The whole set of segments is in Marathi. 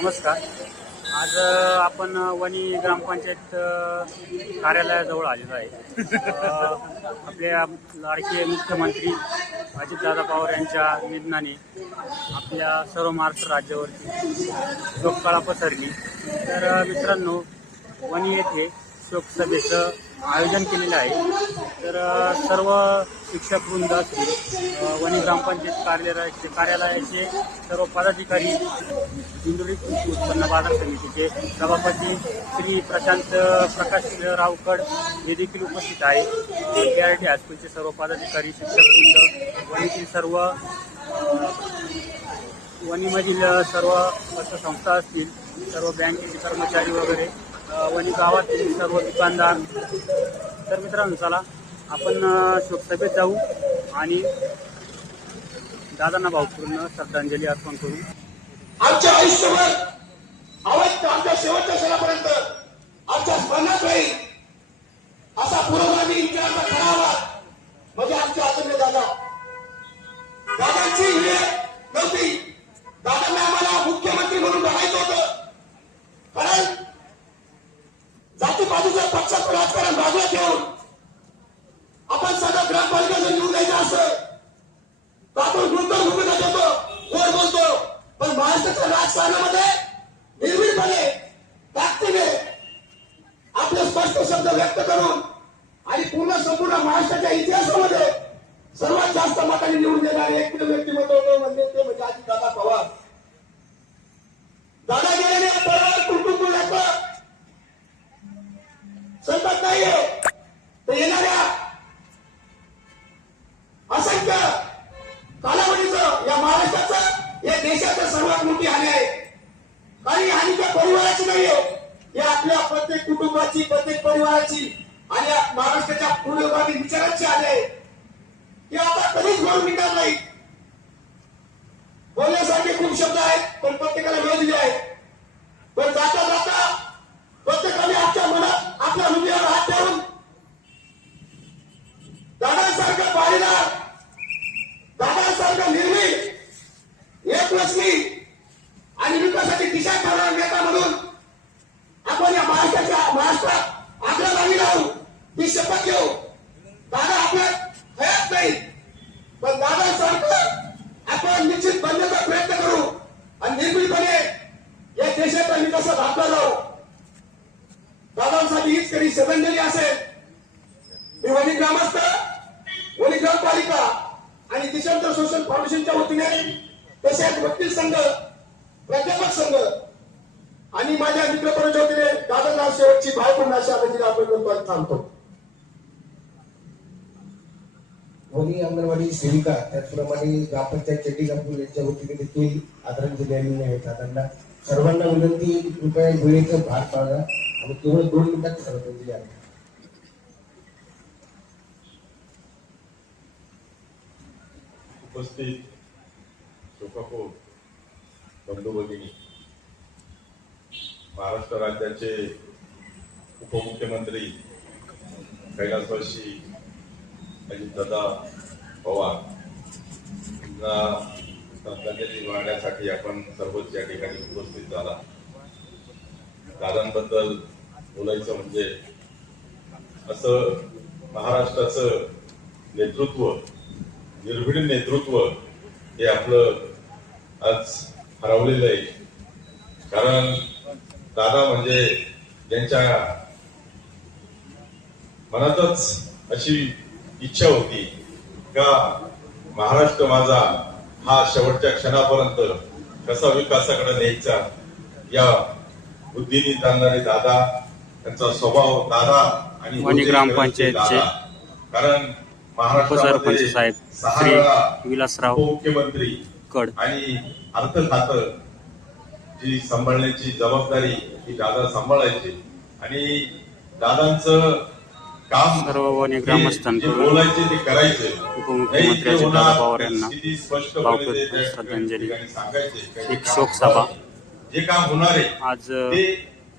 नमस्कार. आज आपण वणी ग्रामपंचायत कार्यालयाजवळ आलेलो आहे. आपल्या लाडके मुख्यमंत्री अजितदादा पवार यांच्या निधनाने आपल्या सर्व महाराष्ट्र राज्यावरती शोककळा पसरली. तर मित्रांनो, वणी येथे शोकसभेचं आयोजन केलेलं आहे. तर सर्व शिक्षक वृंद असतील, वणी ग्रामपंचायत कार्यालयाचे सर्व पदाधिकारी, इंदुरी कृषी उत्पन्न बाजार समितीचे सभापती श्री प्रशांत प्रकाशराव कड हे देखील उपस्थित आहे. KRT हायस्कूलचे सर्व पदाधिकारी, शिक्षक वृंद, वणीतील सर्व वणीमधील सर्व संस्था असतील, सर्व बँकेचे कर्मचारी वगैरे, वणी गावातील सर्व दुकानदार. तर मित्रांनो, चला आपण शोकसभेत जाऊ आणि दादांना भावपूर्ण श्रद्धांजली अर्पण करू. आमच्या आयुष्यभर आमच्या शेवटच्या क्षणापर्यंत आमच्या स्मरणात राहील असा पुरोगामी इतिहासाचा खरा आवाज म्हणजे आमचे आदरणीय दादा. दादांची वेळ नव्हती. दादांना आम्हाला मुख्यमंत्री म्हणून बघायचं होतं. कारण जातीपातीचं पक्षाचं राजकारण बाजूला ठेवून आपण सगळं ग्रामपालिकेचं निवडून द्यायचं असं तर आपण गुंतवणूक भूमिका देतो, गोड बोलतो. पण महाराष्ट्राच्या राजकारणामध्ये निर्भीडपणे, ताकदीने आपले स्पष्ट शब्द व्यक्त करून आणि संपूर्ण महाराष्ट्राच्या इतिहासामध्ये सर्वात जास्त मतांनी निवडून देणारे एक व्यक्तिमत्व होते ते म्हणजे अजितदादा पवार. दादा गेल्याने परिवार कुटुंब लागतं संकट नाहीये. तर येणाऱ्या असंख्य कालावधीचं या महाराष्ट्राचं, या देशाचं सर्वात मोठी हानी आहे. काही हानी त्या परिवाराची नाहीये, या आपल्या प्रत्येक कुटुंबाची, प्रत्येक परिवाराची आणि या महाराष्ट्राच्या पुरोगामी विचारांची हानी आहे. हे आता कधीच भरून निघणार नाही. बोलण्यासारखे खूप शब्द आहेत, पण प्रत्येकाला वेळ दिले आहे. पण जाता जाता प्रत्येकाने आपल्या मनात, आपल्या हृदयावर हात ठेवून दादांसारखं पाळीदार, दादांसारखं निर्भीड, एकवचनी आणि विकासाची दिशा ठरवणारा नेता म्हणून आपण या महाराष्ट्रात आपल्या मागे राहू, ही शपथ घेऊ. दादा आपल्या हयात नाही, पण दादांसारखं आपण निश्चित बनण्याचा प्रयत्न करू आणि निर्भीडपणे या देशाचा विकासात हातभार लावू. दादांसाठी हीच कधी श्रद्धांजली असेल. मी वणी ग्रामस्थ, वणी ग्रामपालिका आणि दिशांतर सोशल फाउंडेशनच्या वतीने, तसेच वकील संघ, प्राध्यापक संघ आणि माझ्या मित्रपरिवाराच्या वतीने दादांना शेवटची भावपूर्ण अशा आदरांजली अर्पण करत थांबतो. वणी अंगणवाडी सेविका, त्याचप्रमाणे ग्रामपंचायत चेटीगापूर यांच्या वतीने देखील आदरांजली आलेली आहे दादांना. सर्वांना विनंती, कृपया वेळेचं भाग पाळा आणि केवळ 2 मिनिटात श्रद्धांजली आहे. उपस्थित शोकाकुल बंधू भगिनी, महाराष्ट्र राज्याचे उपमुख्यमंत्री कैलासवासी अजितदादा पवार यांना श्रद्धांजली वाहण्यासाठी आपण सर्वच या ठिकाणी उपस्थित झाला. दादांबद्दल बोलायचं म्हणजे असं महाराष्ट्राचं नेतृत्व, निर्भीड नेतृत्व हे आपलं आज हरवलेलं आहे. कारण दादा म्हणजे ज्यांच्या मनातच अशी इच्छा होती का महाराष्ट्र माझा हा शेवटच्या क्षणापर्यंत कसा विकासाकडे न्यायचा, या बुद्धीने चालणारे दादा, त्यांचा स्वभाव दादा आणि वणी ग्रामपंचायतचे कारण महाराष्ट्रामध्ये साहेब श्री विलासराव मुख्यमंत्री कड आणि अर्थ खातं जी सांभाळण्याची जबाबदारी ही दादा सांभाळायची. आणि दादांचं काम सर्व वणी ग्रामस्थांकडून बोलायचे ते करायचे. उपमुख्यमंत्री अजितदादा पवार यांना भावपूर्ण श्रद्धांजली. एक शोक सभा जे काम होणार आहे आज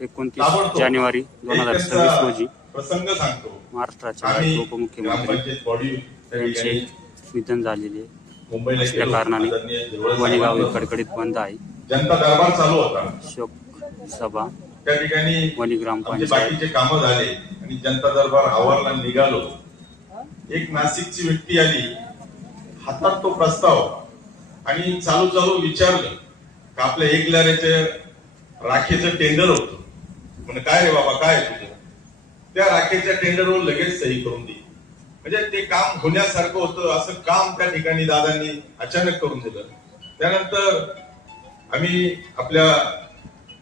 29 जानेवारी 2026 रोजी प्रसंग सांगतो. महाराष्ट्राचे उपमुख्यमंत्री यांचे निधन झालेले असल्या कारणाने वणी गाव कडकडीत बंद आहे. जनता दरबार चालू होता. शोक सभा त्या ठिकाणी वणी आमचे ग्रामपंचायत बाकीचे कामं झाले आणि जनता दरबार आवारला निघालो. एक नाशिकची व्यक्ती आली, हातात तो प्रस्ताव आणि चालू चालू विचारलं का आपल्या एक लाऱ्याचे राखेचं टेंडर होतं. म्हणजे काय रे बाबा काय आहे तुझं? त्या राखेच्या टेंडरवर लगेच सही करून दिली. म्हणजे ते काम होण्यासारखं होतं असं काम त्या ठिकाणी दादांनी अचानक करून दिलं. त्यानंतर आम्ही आपल्या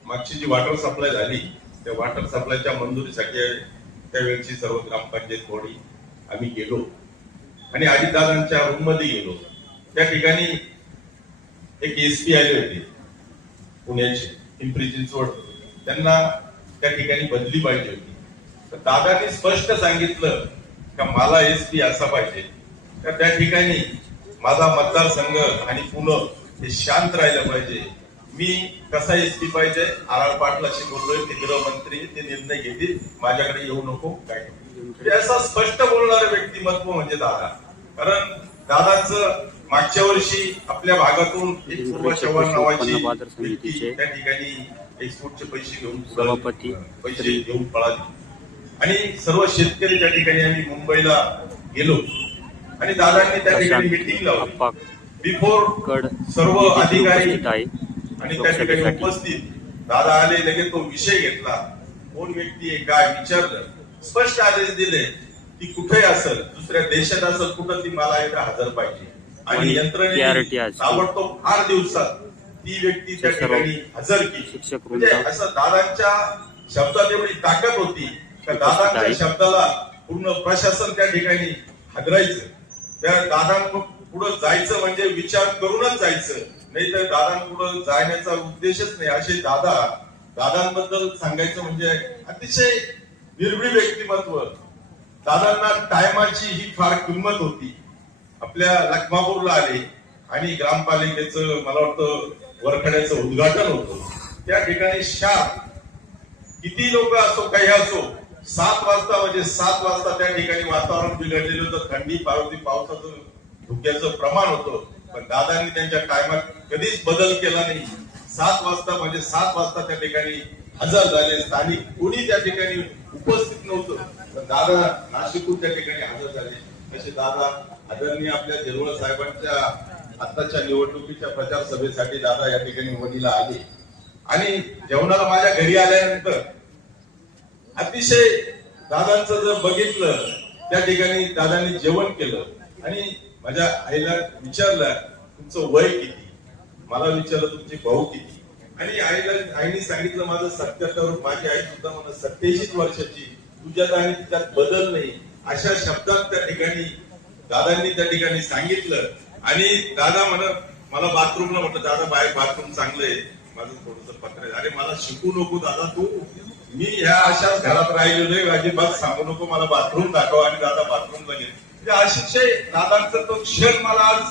मागची जी वॉटर सप्लाय झाली त्या वॉटर सप्लायच्या मंजुरीसाठी त्यावेळची सर्व ग्रामपंचायत बॉडी आम्ही गेलो आणि अजितदादांच्या रूम मध्ये गेलो. त्या ठिकाणी एक एसपी आले होते पुण्याचे, पिंपरी चिंचवड. त्यांना त्या ठिकाणी बदली पाहिजे होती. तर दादांनी स्पष्ट सांगितलं का मला एसपी असा पाहिजे का त्या ठिकाणी माझा मतदारसंघ आणि पुणे हे शांत राहिलं पाहिजे. मी कसा एसपी पाहिजे आर आर पाटलाशी बोललोय, ते गृहमंत्री ते निर्णय घेतील, माझ्याकडे येऊ नको काय. म्हणजे असं स्पष्ट बोलणारं व्यक्तिमत्व म्हणजे दादा. कारण दादांचं मागच्या वर्षी आपल्या भागातून एक पूर्व चव्हाण नावाची व्यक्ती त्या ठिकाणी एक्सपोर्टचे पैसे घेऊन सभापती पैसे घेऊन पळाले आणि सर्व शेतकरी त्या ठिकाणी आम्ही मुंबईला गेलो आणि दादांनी त्या ठिकाणी मिटिंग लावली. बिफोर सर्व अधिकारी आणि त्या ठिकाणी उपस्थित दादा आले. लगेच तो विषय घेतला, कोण व्यक्ती आहे काय विचारलं, स्पष्ट आदेश दिले ती कुठे असेल, दुसऱ्या देशात असेल कुठं, ती मला एकदा हजर पाहिजे आणि यंत्रणेने ताबडतोब 8 दिवसात ती व्यक्ती त्या ठिकाणी हजर केली. म्हणजे असं दादांच्या शब्दात एवढी ताकद होती का दादांच्या शब्दाला पूर्ण प्रशासन त्या ठिकाणी हादरायचं. त्या दादांपुढे जायचं म्हणजे विचार करूनच जायचं, नाही तर दादांपुढे जाण्याचा उद्देशच नाही. असे दादांबद्दल सांगायचं म्हणजे अतिशय निर्भीड व्यक्तिमत्व. दादांना टायमाची ही फार किंमत होती. आपल्या लखमापूरला आले आणि ग्रामपालिकेचं मला वाटतं वरखड्याचं उद्घाटन होतं. त्या ठिकाणी किती लोक असो काही असो 7 वाजता म्हणजे 7 वाजता त्या ठिकाणी वातावरण बिघडलेलं होतं. थंडी पावती पावसाचं धुक्याचं प्रमाण होतं, पण दादांनी त्यांच्या टायमात कधीच बदल केला नाही. 7 वाजता म्हणजे 7 वाजता त्या ठिकाणी हजर झाले. स्थानिक कोणी त्या ठिकाणी उपस्थित नव्हतं, पण दादा नाशिकहून त्या ठिकाणी हजर झाले. असे दादा आदरणीय आपल्या झिरवळ साहेबांच्या आताच्या निवडणुकीच्या प्रचार सभेसाठी दादा या ठिकाणी वणीला आले आणि जेवणाला माझ्या घरी आल्यानंतर अतिशय दादांचं जर बघितलं त्या ठिकाणी दादांनी जेवण केलं आणि माझ्या आईला विचारलं तुमचं वय किती, मला विचारलं तुमचे भाऊ किती आणि आईने सांगितलं माझं 77. माझी आई सुद्धा मला 87 वर्षाची, तुझ्यात आणि त्यात बदल नाही अशा शब्दात त्या ठिकाणी दादांनी त्या ठिकाणी सांगितलं. आणि दादा म्हणत मला बाथरूमला म्हटलं दादा बाहेर बाथरूम चांगलंय, माझं थोडस पत्र आहे. अरे मला शिकू नको दादा तू, मी ह्या अशाच घरात राहिलेलो अजिबात सांगू नको, मला बाथरूम दाखव. आणि दादा बाथरूमला गेले. म्हणजे अतिशय दादांचा तो क्षण मला आज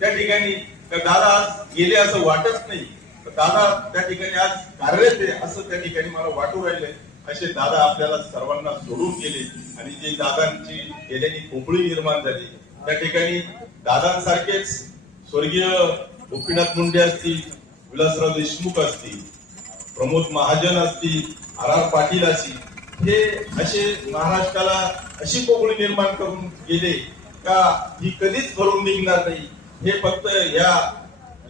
त्या ठिकाणी दादा आज गेले असं वाटत नाही. दादा त्या ठिकाणी आज कार्यरत आहे असं त्या ठिकाणी मला वाटू राहिलंय. असे दादा आपल्याला सर्वांना सोडून गेले आणि जी दादांची गेल्याने पोकळी निर्माण झाली त्या ठिकाणी दादांसारखेच स्वर्गीय गोपीनाथ मुंडे असतील, विलासराव देशमुख असतील, प्रमोद महाजन असतील, आर आर पाटील असतील, हे असे महाराष्ट्राला अशी पोकळी निर्माण करून गेले का ही कधीच भरून निघणार नाही. हे फक्त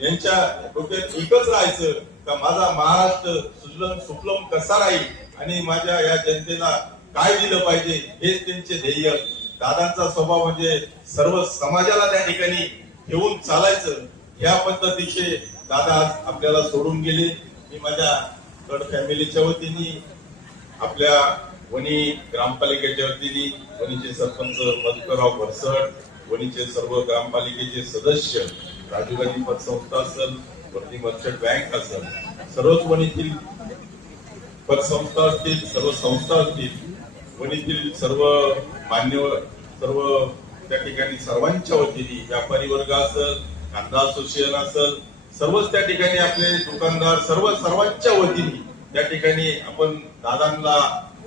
यांच्या डोक्यात एकच राहायचं का माझा महाराष्ट्र सुजलम सुफलम कसा राहील आणि माझ्या या जनतेला काय दिलं पाहिजे हेच त्यांचे ध्येय. दादांचा स्वभाव म्हणजे सर्व समाजाला त्या ठिकाणी घेऊन चालायचं. या पद्धतीचे दादा आज आपल्याला सोडून गेले. मी माझ्या गड फॅमिलीच्या वतीने आपल्या वणी ग्रामपालिकेच्या वतीने वणीचे सरपंच मधुकरराव भरसट, वणीचे सर्व ग्रामपालिकेचे सदस्य, राजीव गांधी पतसंस्था असेल, वर्धी मर्चंट बँक असेल, सर्वच वणीतील पतसंस्था असतील, सर्व संस्था असतील, वणीतील सर्व मान्यवर, सर्व त्या ठिकाणी सर्वांच्या वतीने व्यापारी वर्ग असेल, कांदा असोसिएशन असेल, सर्वच त्या ठिकाणी आपले दुकानदार सर्वांच्या वतीने त्या ठिकाणी आपण दादांना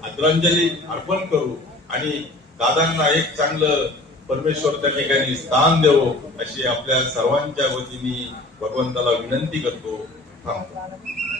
आदरांजली अर्पण करू आणि दादांना एक चांगलं परमेश्वर त्या ठिकाणी स्थान देवो अशी आपल्या सर्वांच्या वतीने भगवंताला विनंती करतो. थांबतो.